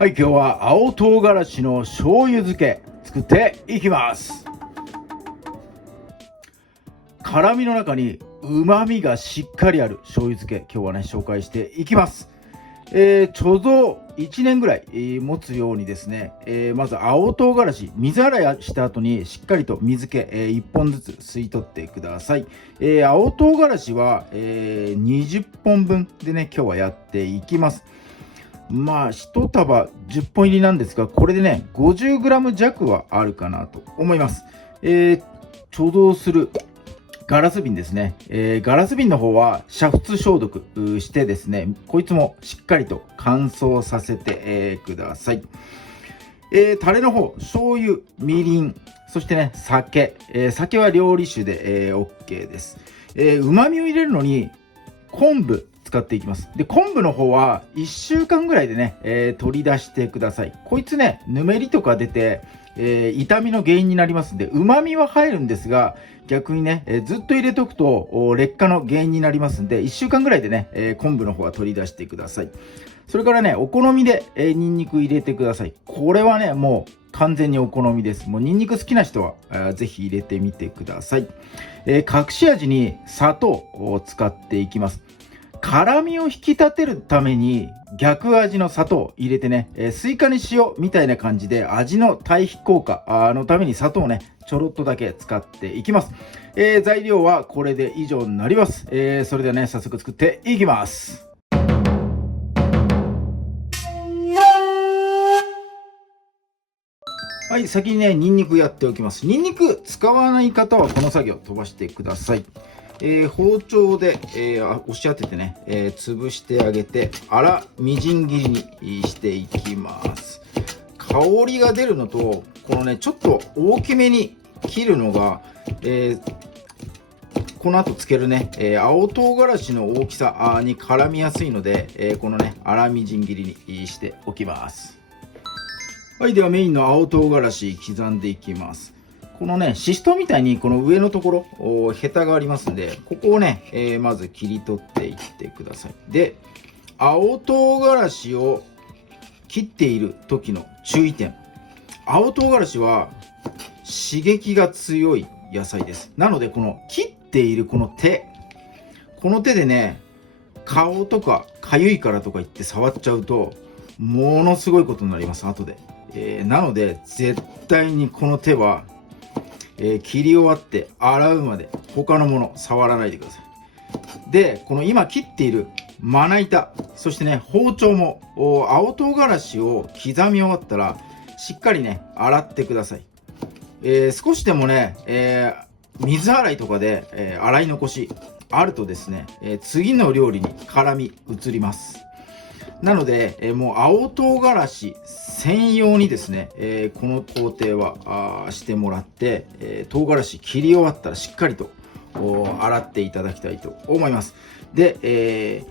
はい、今日は青唐辛子の醤油漬け作っていきます。辛みの中に旨味がしっかりある醤油漬け、今日はね紹介していきます。貯蔵1年ぐらい、持つようにですね、まず青唐辛子水洗いした後にしっかりと水気、1本ずつ吸い取ってください。青唐辛子は、20本分でね今日はやっていきます。まあ1束10本入りなんですが、これでね 50g 弱はあるかなと思います。貯蔵するガラス瓶ですね。ガラス瓶の方は煮沸消毒してですね、こいつもしっかりと乾燥させて、ください。タレの方、醤油、みりん、そしてね酒、酒は料理酒で、OK です。旨味を入れるのに昆布使っていきます。で、昆布の方は1週間ぐらいでね、取り出してください。こいつね、ぬめりとか出て、痛みの原因になりますんで、旨味は入るんですが、逆にね、ずっと入れとくと劣化の原因になりますんで、1週間ぐらいでね、昆布の方は取り出してください。それからね、お好みで、ニンニク入れてください。これはね、もう完全にお好みです。もうニンニク好きな人はぜひ入れてみてください。隠し味に砂糖を使っていきます。辛みを引き立てるために逆味の砂糖を入れてね、スイカに塩みたいな感じで味の対比効果のために砂糖をねちょろっとだけ使っていきます。材料はこれで以上になります。それではね早速作っていきます。はい、先にねニンニクやっておきます。ニンニク使わない方はこの作業飛ばしてください。包丁で、押し当ててね、潰してあげて粗みじん切りにしていきます。香りが出るのと、このねちょっと大きめに切るのが、この後つけるね、青唐辛子の大きさに絡みやすいので、このね粗みじん切りにしておきます。はい、ではメインの青唐辛子刻んでいきます。このね、シシトウみたいにこの上のところ、ヘタがありますんで、ここをね、まず切り取っていってください。で、青唐辛子を切っている時の注意点。青唐辛子は刺激が強い野菜です。なので、この切っているこの手でね、顔とかかゆいからとか言って触っちゃうと、ものすごいことになります、後で。なので、絶対にこの手は、切り終わって洗うまで他のもの触らないでください。で、この今切っているまな板、そしてね包丁も青唐辛子を刻み終わったらしっかりね洗ってください。少しでもね、水洗いとかで、洗い残しあるとですね、次の料理に辛み移ります。なので、もう青唐辛子専用にですね、この工程はしてもらって、唐辛子切り終わったらしっかりと洗っていただきたいと思います。で、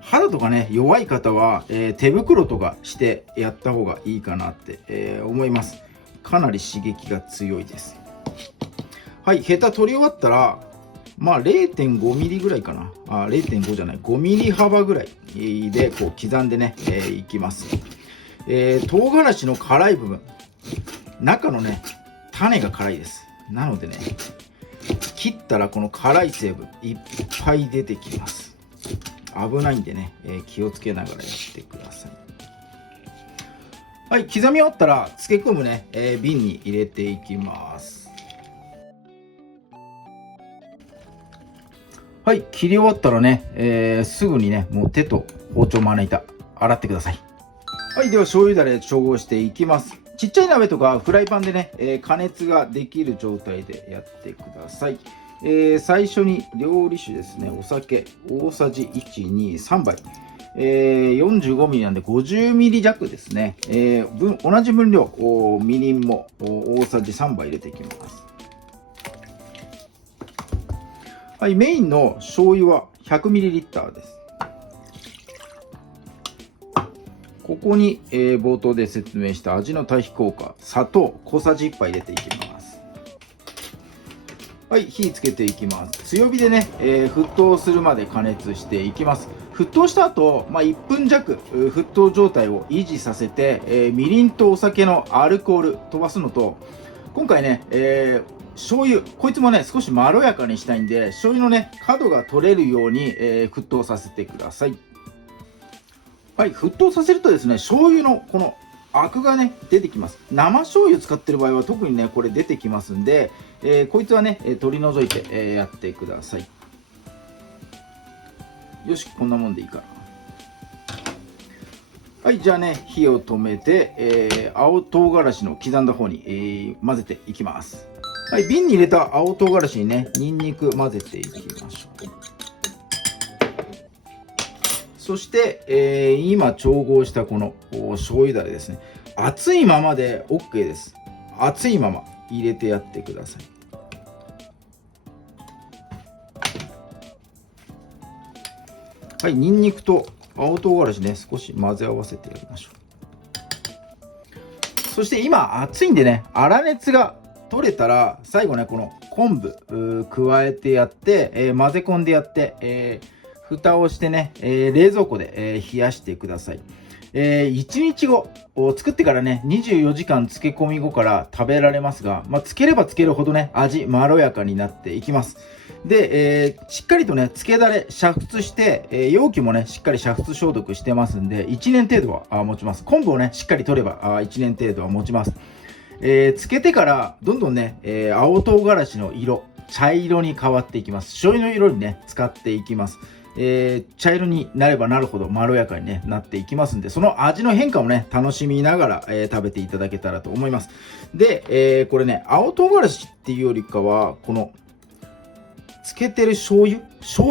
肌とかね弱い方は、手袋とかしてやった方がいいかなって、思います。かなり刺激が強いです。はい、ヘタ取り終わったらまあ 0.5 ミリぐらいかな。0.5 じゃない、5ミリ幅ぐらいでこう刻んでね、いきます。唐辛子の辛い部分、中のね、種が辛いです。なのでね、切ったらこの辛い成分いっぱい出てきます。危ないんでね、気をつけながらやってください。はい、刻み終わったら漬け込むね、瓶に入れていきます。はい、切り終わったらね、すぐにね、もう手と包丁まな板洗ってください。はい、では醤油だれ調合していきます。ちっちゃい鍋とかフライパンでね、加熱ができる状態でやってください。最初に料理酒ですね、お酒大さじ1、2、3杯。45ミリなんで50ミリ弱ですね。同じ分量、みりんも大さじ3杯入れていきます。はい、メインの醤油は 100ml です。ここに、冒頭で説明した味の対比効果、砂糖小さじ1杯入れていきます。はい、火つけていきます。強火でね、沸騰するまで加熱していきます。沸騰した後、1分弱沸騰状態を維持させて、みりんとお酒のアルコール飛ばすのと、今回ね、醤油、こいつもね少しまろやかにしたいんで、醤油のね角が取れるように、沸騰させてください。はい、沸騰させるとですね、醤油のこのアクがね出てきます。生醤油使ってる場合は特にねこれ出てきますんで、こいつはね取り除いて、やってください。よし、こんなもんでいいかな。はい、じゃあね火を止めて、青唐辛子の刻んだ方に、混ぜていきます。はい、瓶に入れた青唐辛子にねニンニク混ぜていきましょう。そして、今調合したこの醤油だれですね、熱いままで OK です。熱いまま入れてやってください。はい、ニンニクと青唐辛子ね少し混ぜ合わせてやりましょう。そして今熱いんでね、粗熱が取れたら最後ねこの昆布加えてやって、混ぜ込んでやって、蓋をしてね、冷蔵庫で、冷やしてください。1日後作ってからね24時間漬け込み後から食べられますが、漬ければ漬けるほどね味まろやかになっていきます。で、しっかりとね漬けだれ煮沸して、容器もねしっかり煮沸消毒してますんで1年程度は持ちます。昆布をねしっかり取れば1年程度は持ちます。漬けてからどんどんね、青唐辛子の色茶色に変わっていきます。醤油の色にね使っていきます。茶色になればなるほどまろやかに、ね、なっていきますんで、その味の変化をね楽しみながら、食べていただけたらと思います。で、これね青唐辛子っていうよりかはこの漬けてる醤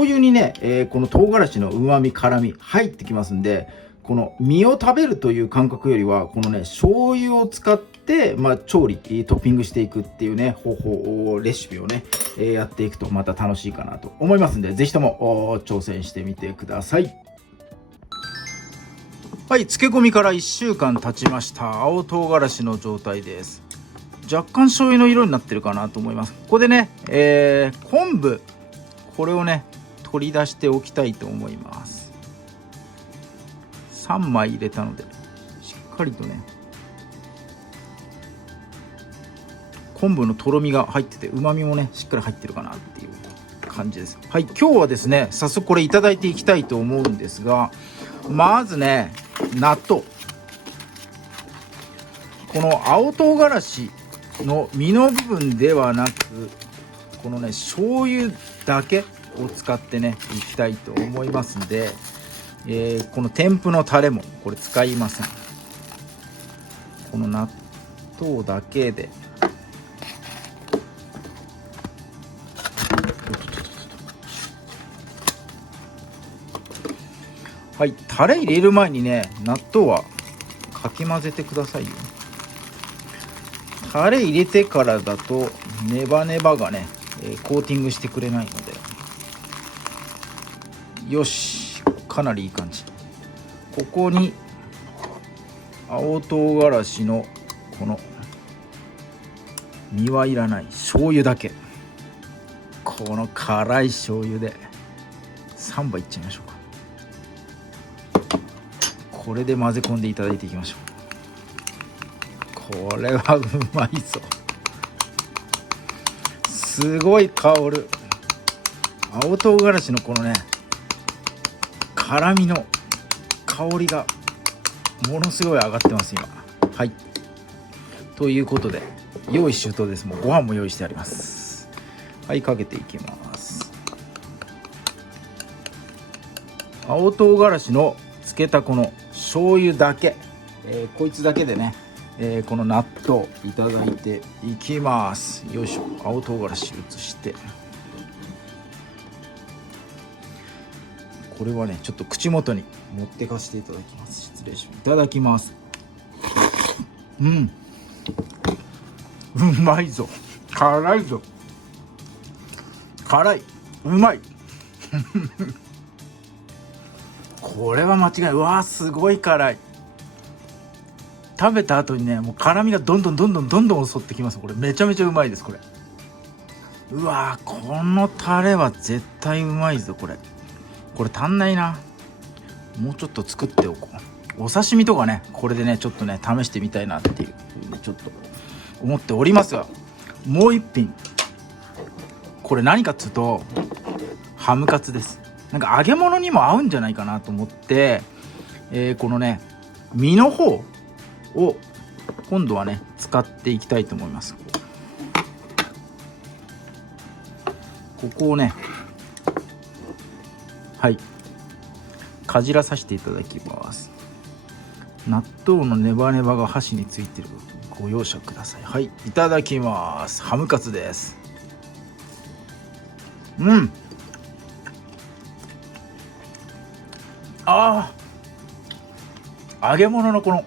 油にね、この唐辛子のうまみ辛み入ってきますんで、この身を食べるという感覚よりはこのね醤油を使って、調理トッピングしていくっていうね方法レシピをね、やっていくとまた楽しいかなと思いますんで、ぜひとも挑戦してみてください。はい、漬け込みから1週間経ちました。青唐辛子の状態です。若干醤油の色になってるかなと思います。ここでね、昆布これをね取り出しておきたいと思います。3枚入れたのでしっかりとね昆布のとろみが入っててうまみもねしっかり入ってるかなっていう感じです。はい、今日はですね早速これいただいていきたいと思うんですが、まずね納豆、この青唐辛子の実の部分ではなくこのね醤油だけを使ってねいきたいと思いますんで、この添付のタレもこれ使いません。この納豆だけではい、タレ入れる前にね納豆はかき混ぜてくださいよ。タレ入れてからだとネバネバがね、コーティングしてくれないので、よし、かなりいい感じ。ここに青唐辛子のこの身はいらない醤油だけ、この辛い醤油で3杯いっちゃいましょうか。これで混ぜ込んでいただいていきましょう。これはうまいぞ。すごい香る。青唐辛子のこのね辛みの香りがものすごい上がってます今。はい、ということで用意周到です。もうご飯も用意してあります。はい、かけていきます。青唐辛子の漬けたこの醤油だけ、こいつだけでね、この納豆いただいていきます。よいしょ。青唐辛子移して、これはねちょっと口元に持ってかせていただきます。失礼します。いただきます。うまいぞ。辛いぞ。辛い、うまいこれは間違いない。うわー、すごい辛い。食べた後にねもう辛みがどんどん襲ってきます。これめちゃめちゃうまいです。これうわー、このタレは絶対うまいぞ。これ足んないな。もうちょっと作っておこう。お刺身とかね、これでねちょっとね試してみたいなっていうふうにちょっと思っておりますが、もう一品、これ何かっつうとハムカツです。なんか揚げ物にも合うんじゃないかなと思って、このね身の方を今度はね使っていきたいと思います。ここをね、はい、かじらさせていただきます。納豆のネバネバが箸についてる、ご容赦ください。はい、いただきます。ハムカツです。揚げ物のこの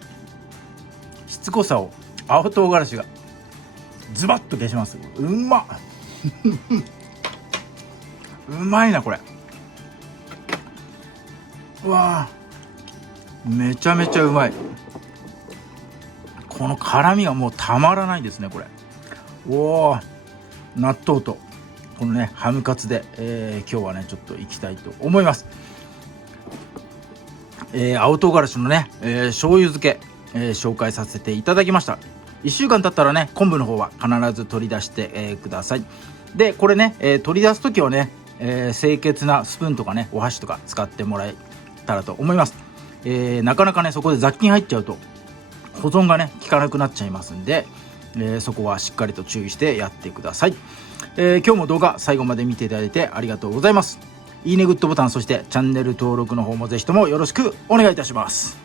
しつこさを青唐辛子がズバッと消します。うまっうまいなこれ。うわー、めちゃめちゃうまい。この辛みがもうたまらないですねこれ。おー、納豆とこのねハムカツで、今日はねちょっといきたいと思います。青唐辛子のね、醤油漬け、紹介させていただきました。1週間経ったらね昆布の方は必ず取り出して、ください。でこれね、取り出す時はね、清潔なスプーンとかねお箸とか使ってもらえたらと思います。なかなかねそこで雑菌入っちゃうと保存がね効かなくなっちゃいますんで、そこはしっかりと注意してやってください。今日も動画最後まで見ていただいてありがとうございます。いいねグッドボタン、そしてチャンネル登録の方もぜひともよろしくお願いいたします。